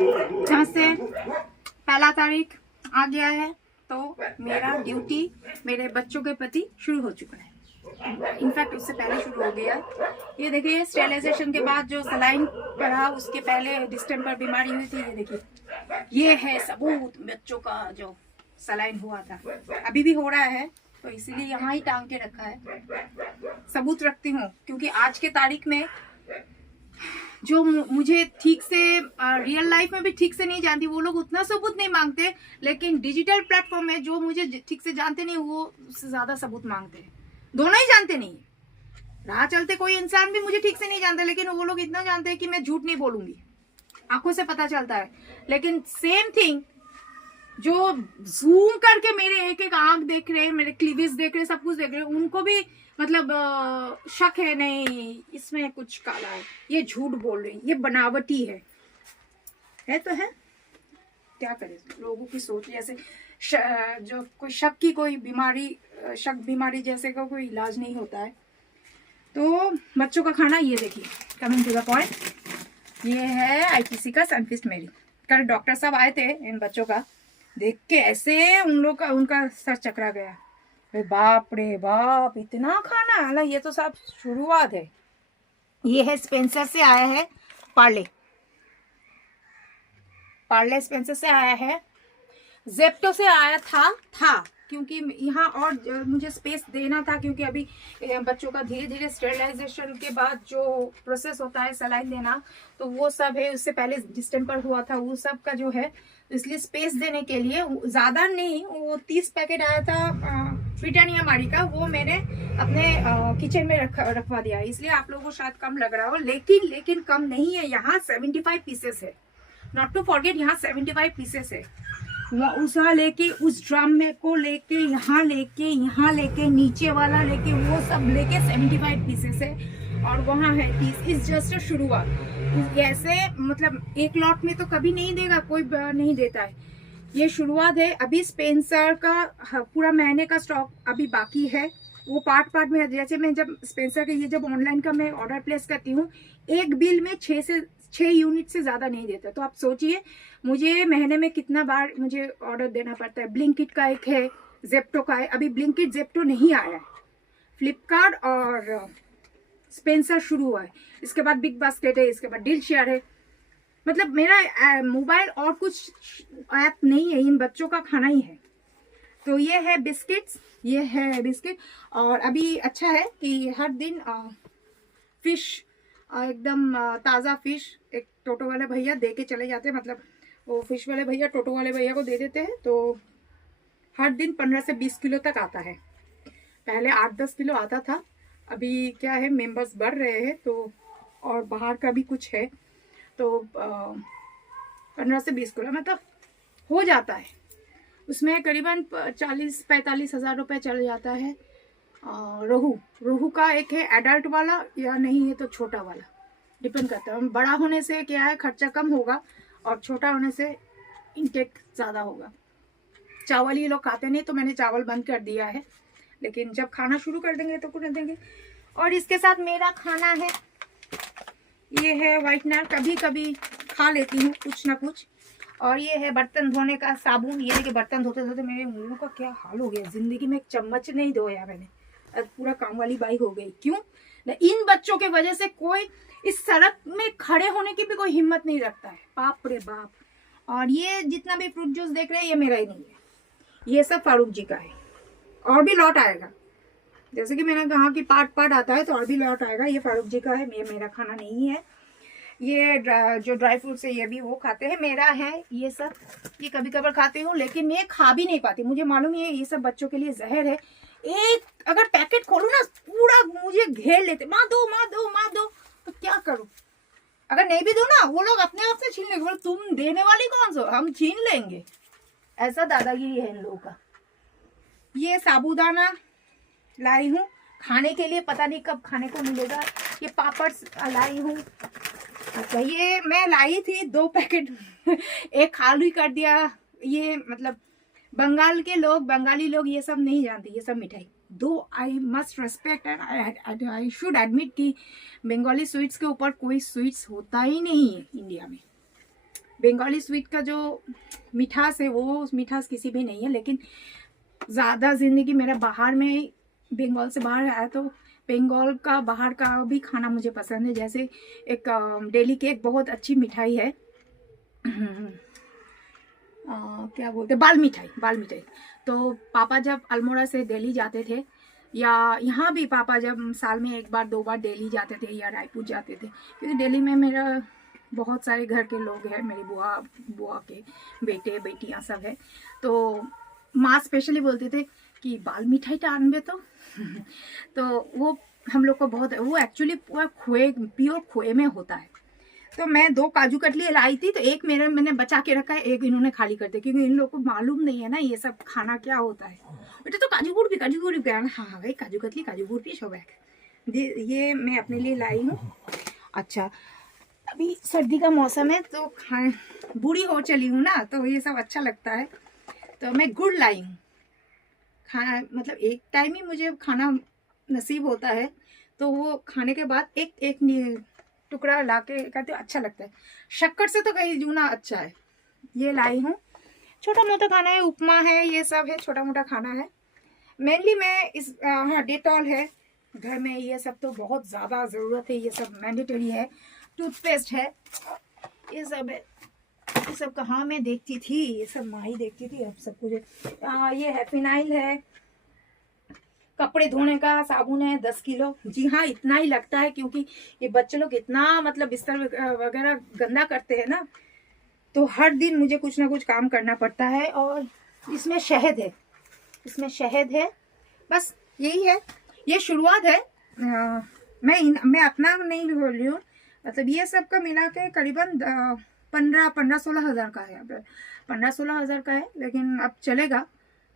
जहाँ से 1 तारीख आ गया है तो मेरा ड्यूटी मेरे बच्चों के प्रति शुरू हो चुका है। इनफैक्ट उससे पहले शुरू हो गया। ये देखिए स्टेरिलाइजेशन के बाद जो सलाइन पड़ा उसके पहले डिस्टेम्पर बीमारी हुई थी। ये देखिए, ये है सबूत बच्चों का जो सलाइन हुआ था, अभी भी हो रहा है, तो इसीलिए यहाँ ही टांग के रखा है। सबूत रखती हूँ क्योंकि आज के तारीख में जो मुझे ठीक से रियल लाइफ में भी ठीक से नहीं जानती वो लोग उतना सबूत नहीं मांगते, लेकिन डिजिटल प्लेटफॉर्म में जो मुझे ठीक से जानते नहीं वो उससे ज्यादा सबूत मांगते हैं। दोनों ही जानते नहीं, राह चलते कोई इंसान भी मुझे ठीक से नहीं जानता, लेकिन वो लोग इतना जानते हैं कि मैं झूठ नहीं बोलूंगी, आंखों से पता चलता है। लेकिन सेम थिंग जो जूम करके मेरे एक एक आंख देख रहे हैं, मेरे क्लीवेज देख रहे हैं, सब कुछ देख रहे हैं, उनको भी मतलब शक है, नहीं इसमें कुछ काला है, ये झूठ बोल रही, ये बनावटी है तो है, क्या करें। लोगों की सोच जैसे जो कोई शक की कोई बीमारी, शक बीमारी जैसे का कोई इलाज नहीं होता है। तो बच्चों का खाना ये देखिए, कमिंग टू द पॉइंट, ये है आईटीसी का सनफिस्ट मेरी। कल डॉक्टर साहब आए थे, इन बच्चों का देख के ऐसे उन लोग का उनका सर चकरा गया। बाप रे बाप, इतना खाना। हालांकि ये तो सब शुरुआत है। ये है स्पेंसर से आया है पार्ले स्पेंसर से आया है, जेप्टो से आया था क्योंकि यहाँ और मुझे स्पेस देना था, क्योंकि अभी बच्चों का धीरे धीरे स्टेरिलाइजेशन के बाद जो प्रोसेस होता है सलाइन देना, तो वो सब है। उससे पहले डिस्टेम्पर हुआ था, वो सब का जो है, इसलिए स्पेस देने के लिए ज़्यादा नहीं, वो 30 पैकेट आया था ब्रिटानिया मारी का, वो मैंने अपने किचन में रखवा दिया। इसलिए आप लोगों को शायद कम लग रहा हो, लेकिन कम नहीं है। यहाँ 75 पीसेस है, नॉट टू फॉरगेट, यहाँ 75 पीसेस है। उसा लेके उस ड्रम में को लेके यहाँ लेके नीचे वाला लेके वो सब लेके 75 पीसेस है, और वहाँ है 30। इस जस्ट शुरुआत, ऐसे मतलब एक लॉट में तो कभी नहीं देगा, कोई नहीं देता है, ये शुरुआत है। अभी स्पेंसर का पूरा महीने का स्टॉक अभी बाकी है, वो पार्ट में। जैसे मैं जब स्पेंसर का ये जब ऑनलाइन का मैं ऑर्डर प्लेस करती हूँ, एक बिल में 6 यूनिट से ज्यादा नहीं देता। तो आप सोचिए मुझे महीने में कितना बार मुझे ऑर्डर देना पड़ता है। ब्लिंकिट का एक है, जेप्टो का है, अभी ब्लिंकिट जेप्टो नहीं आया है, फ्लिपकार्ट और स्पेंसर शुरू हुआ है, इसके बाद बिग बास्केट है, इसके बाद डील शेयर है। मतलब मेरा मोबाइल और कुछ ऐप नहीं है, इन बच्चों का खाना ही है। तो ये है बिस्किट्स, ये है बिस्किट। और अभी अच्छा है कि हर दिन फिश, एकदम ताज़ा फिश एक टोटो वाले भैया दे के चले जाते हैं, मतलब वो फिश वाले भैया टोटो वाले भैया को दे देते हैं। तो हर दिन 15 से 20 किलो तक आता है। पहले 8-10 किलो आता था, अभी क्या है मेंबर्स बढ़ रहे हैं, तो और बाहर का भी कुछ है, तो 15 से 20 किलो मतलब हो जाता है। उसमें करीबन 40-45 हज़ार रुपये चल जाता है। रोहू का एक है एडल्ट वाला, या नहीं है तो छोटा वाला, डिपेंड करता है। बड़ा होने से क्या है खर्चा कम होगा, और छोटा होने से इनटेक ज़्यादा होगा। चावल ये लोग खाते नहीं, तो मैंने चावल बंद कर दिया है, लेकिन जब खाना शुरू कर देंगे तो कुछ देंगे। और इसके साथ मेरा खाना है, ये है व्हाइटनर, कभी कभी खा लेती हूँ कुछ ना कुछ। और ये है बर्तन धोने का साबुन। ये देखिए बर्तन धोते धोते मेरे मुंह का क्या हाल हो गया, जिंदगी में एक चम्मच नहीं धोया मैंने, पूरा काम वाली बाई हो गई। क्यों? इन बच्चों के वजह से कोई इस सड़क में खड़े होने की भी कोई हिम्मत नहीं रखता है, बाप रे बाप। और ये जितना भी फ्रूट जूस देख रहे हैं, ये मेरा ही नहीं है, ये सब फारूक जी का है, और भी लॉट आएगा। जैसे कि मैंने कहा कि पार्ट आता है, तो और भी लॉट आएगा। ये फारूक जी का है, ये मेरा खाना नहीं है। ये जो ड्राई फ्रूट्स है, ये भी वो खाते हैं, मेरा है। ये सब ये कभी कभार खाती हूँ, लेकिन मैं खा भी नहीं पाती। मुझे मालूम है ये सब बच्चों के लिए जहर है। एक अगर पैकेट खोलूँ ना, पूरा मुझे घेर लेते, माँ दो, तो क्या करूँ? अगर नहीं भी दो ना, वो लोग अपने आप से छीन लेंगे। बोले तुम देने वाली कौन सो, हम छीन लेंगे। ऐसा दादागिरी है इन लोगों का। ये साबूदाना लाई हूँ खाने के लिए, पता नहीं कब खाने को मिलेगा। ये पापड़ लाई हूँ। अच्छा, ये मैं लाई थी 2 पैकेट एक खाली ही कर दिया। ये मतलब बंगाली लोग ये सब नहीं जानते, ये सब मिठाई। दो I must respect and I should admit कि बंगाली स्वीट्स के ऊपर कोई स्वीट्स होता ही नहीं है इंडिया में। बंगाली स्वीट का जो मिठास है वो उस मिठास किसी भी नहीं है। लेकिन ज़्यादा ज़िंदगी मेरा बाहर में, बंगाल से बाहर आया तो बंगाल का बाहर का भी खाना मुझे पसंद है। जैसे एक दिल्ली की एक बहुत अच्छी मिठाई है, क्या बोलते हैं, बाल मिठाई, बाल मिठाई। तो पापा जब अल्मोड़ा से दिल्ली जाते थे, या यहाँ भी पापा जब साल में एक बार 2 बार दिल्ली जाते थे या रायपुर जाते थे, क्योंकि दिल्ली में मेरा बहुत सारे घर के लोग हैं, मेरी बुआ के बेटे बेटियाँ सब है। तो माँ स्पेशली बोलते थे कि बाल मिठाई टानबे तो वो हम लोग को बहुत, वो एक्चुअली पूरा खोए, प्योर खोए में होता है। तो मैं 2 काजू कतली लाई थी, तो एक मैंने बचा के रखा है, एक इन्होंने खाली कर दिया, क्योंकि इन लोगों को मालूम नहीं है ना ये सब खाना क्या होता है। बेटा तो काजू गुड़ भी हाँ भाई, काजू कतली काजू गुड़ भी सब है। ये मैं अपने लिए लाई हूँ। अच्छा, अभी सर्दी का मौसम है तो बूढ़ी हो चली हूँ ना, तो ये सब अच्छा लगता है, तो मैं गुड़ लाई हूँ। खाना मतलब एक टाइम ही मुझे खाना नसीब होता है, तो वो खाने के बाद एक एक टुकड़ा ला के कहते अच्छा लगता है। शक्कर से तो कहीं जूना अच्छा है। ये लाई हूँ, छोटा मोटा खाना है, उपमा है, ये सब है, छोटा मोटा खाना है। मेनली मैं इस हाँ, डेटॉल है घर में, ये सब तो बहुत ज़्यादा ज़रूरत है, ये सब मैंडेटरी है। टूथपेस्ट है, ये सब है। ये सब कहाँ मैं देखती थी, ये सब माँ ही देखती थी, अब सब कुछ ये है। फिनाइल है, कपड़े धोने का साबुन है 10 किलो। जी हाँ, इतना ही लगता है, क्योंकि ये बच्चे लोग इतना मतलब बिस्तर वगैरह गंदा करते हैं ना, तो हर दिन मुझे कुछ ना कुछ काम करना पड़ता है। और इसमें शहद है, इसमें शहद है, बस यही है। ये शुरुआत है, मैं अपना नहीं बोल रही हूँ, मतलब ये सब का मिला के करीबन 15-16 हज़ार का है। 15-16 हज़ार का है, लेकिन अब चलेगा।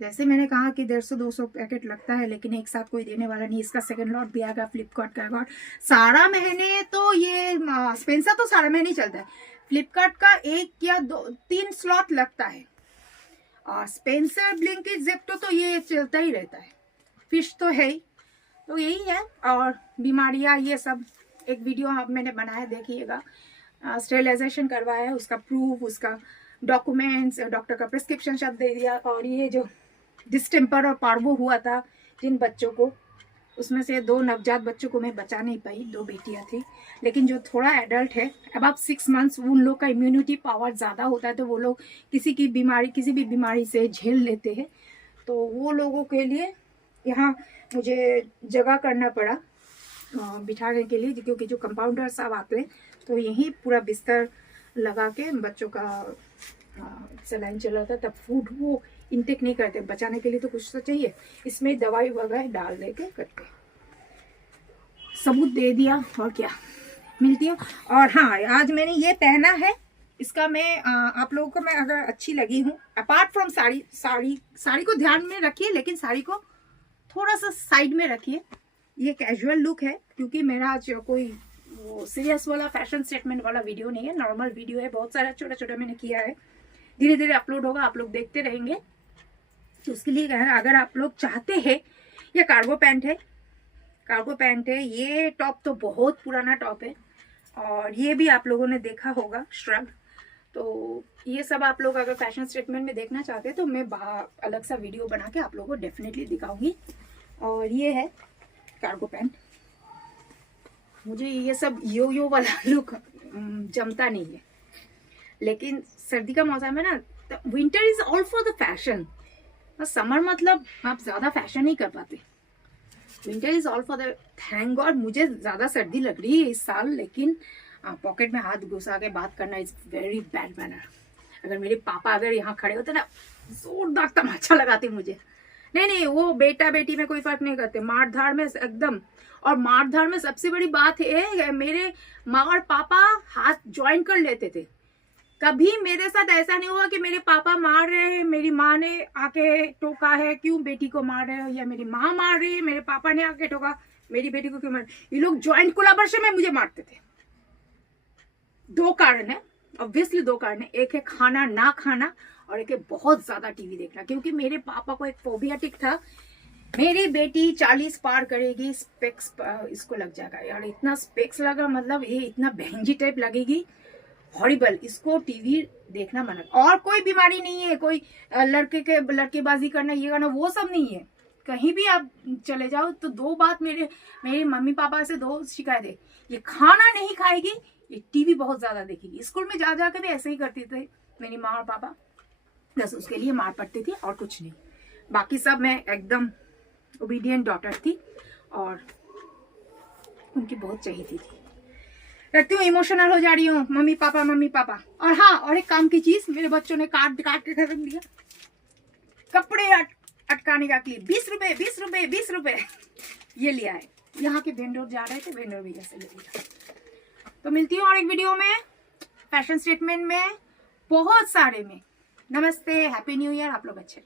जैसे मैंने कहा कि 150-200 पैकेट लगता है, लेकिन एक साथ कोई देने वाला नहीं। इसका सेकंड लॉट भी आएगा, फ्लिपकार्ट का आएगा। सारा महीने तो ये स्पेंसर तो सारा महीने चलता है। फ्लिपकार्ट का 1 या 2-3 स्लॉट लगता है, और स्पेंसर, ब्लिंकिट, ज़ेप्टो तो ये चलता ही रहता है। फिश तो है ही, तो यही है। और बीमारियाँ ये सब एक वीडियो मैंने बनाया, देखिएगा। स्टेरिलाइजेशन करवाया है, उसका प्रूफ, उसका डॉक्यूमेंट्स, डॉक्टर का प्रिस्क्रिप्शन सब दे दिया। और ये जो डिस्टेम्पर और पार्वो हुआ था जिन बच्चों को, उसमें से 2 नवजात बच्चों को मैं बचा नहीं पाई, 2 बेटियां थी। लेकिन जो थोड़ा एडल्ट है, अब आप 6 मंथ्स, उन लोग का इम्यूनिटी पावर ज़्यादा होता है, तो वो लोग किसी भी बीमारी से झेल लेते हैं। तो वो लोगों के लिए यहाँ मुझे जगह करना पड़ा बिठाने के लिए, क्योंकि जो कंपाउंडर साहब आते हैं, तो यहीं पूरा बिस्तर लगा के बच्चों का सलाइन चला था। तब फूड वो इनटेक नहीं करते, बचाने के लिए तो कुछ तो चाहिए। इसमें दवाई वगैरह डाल दे के करते, सबूत दे दिया, और क्या मिलती है। और हाँ, आज मैंने ये पहना है, इसका मैं आप लोगों को मैं अगर अच्छी लगी हूँ, अपार्ट फ्रॉम साड़ी को ध्यान में रखिए, लेकिन साड़ी को थोड़ा सा साइड में रखिए। ये कैजुअल लुक है, क्योंकि मेरा आज कोई वो सीरियस वाला फैशन स्टेटमेंट वाला वीडियो नहीं है, नॉर्मल वीडियो है। बहुत सारा छोटा छोटा मैंने किया है, धीरे धीरे अपलोड होगा, आप लोग देखते रहेंगे। तो उसके लिए अगर आप लोग चाहते हैं, ये कार्गो पैंट है, कार्गो पैंट है। ये टॉप तो बहुत पुराना टॉप है, और ये भी आप लोगों ने देखा होगा, श्रग। तो ये सब आप लोग अगर फैशन स्टेटमेंट में देखना चाहते हैं, तो मैं अलग सा वीडियो बना के आप लोगों को डेफिनेटली दिखाऊंगी। और ये है कार्गो पैंट। मुझे ये सब यो वाला लुक जमता नहीं है, लेकिन सर्दी का मौसम है ना, winter is all for the fashion. Summer मतलब आप ज्यादा फैशन नहीं कर पाते, winter is all for the. Thank God मुझे ज्यादा सर्दी लग रही है इस साल, लेकिन पॉकेट में हाथ घुसा के बात करना इज वेरी बैड मैनर। अगर मेरे पापा अगर यहाँ खड़े होते ना, जोरदार तमाचा लगाते मुझे। नहीं, वो बेटा बेटी में कोई फर्क नहीं करते, मार धाड़ में एकदम। और मार धाड़ में सबसे बड़ी बात है, मेरे माँ और पापा हाथ ज्वाइन कर लेते थे। कभी मेरे साथ ऐसा नहीं हुआ कि मेरे पापा मार रहे हैं, मेरी माँ ने आके टोका है क्यों बेटी को मार रहे हो, या मेरी माँ मार रही है, मेरे पापा ने आके टोका मेरी बेटी को क्यों मार। ये लोग ज्वाइंट कोलाबोरेशन में मुझे मारते थे। 2 कारण है, ऑब्वियसली 2 कारण है। एक है खाना ना खाना, और एक है बहुत ज्यादा टीवी देखना। क्योंकि मेरे पापा को एक फोबिया टिक था, मेरी बेटी 40 पार करेगी, स्पेक्स इसको लग जाएगा। यार इतना स्पेक्स लगा, मतलब ये इतना बहंजी टाइप लगेगी, हॉरिबल, इसको टीवी देखना मना। और कोई बीमारी नहीं है, कोई लड़केबाजी करना, ये करना, वो सब नहीं है। कहीं भी आप चले जाओ तो दो बात मेरे मम्मी पापा से दो शिकायत है, ये खाना नहीं खाएगी, ये टीवी बहुत ज्यादा देखेगी। स्कूल में जा के भी ऐसे ही करते थे मेरी माँ और पापा, बस उसके लिए मार पड़ती थी और कुछ नहीं। बाकी सब मैं एकदम ओबीडियंट डॉटर थी और उनकी बहुत चाहिए थी। रखती हूँ, इमोशनल हो जा रही हूँ। Mummy papa. और हाँ, और एक काम की चीज मेरे बच्चों ने काट के खत्म दिया, कपड़े अटकाने का क्लिप, 20 रुपए ये लिया है। यहाँ के वेंडर जा रहे थे, वेंडर भैया से ले लिया। तो मिलती हूँ और एक वीडियो में, फैशन स्टेटमेंट में, बहुत सारे में। नमस्ते, हैप्पी न्यू ईयर, आप लोग अच्छे।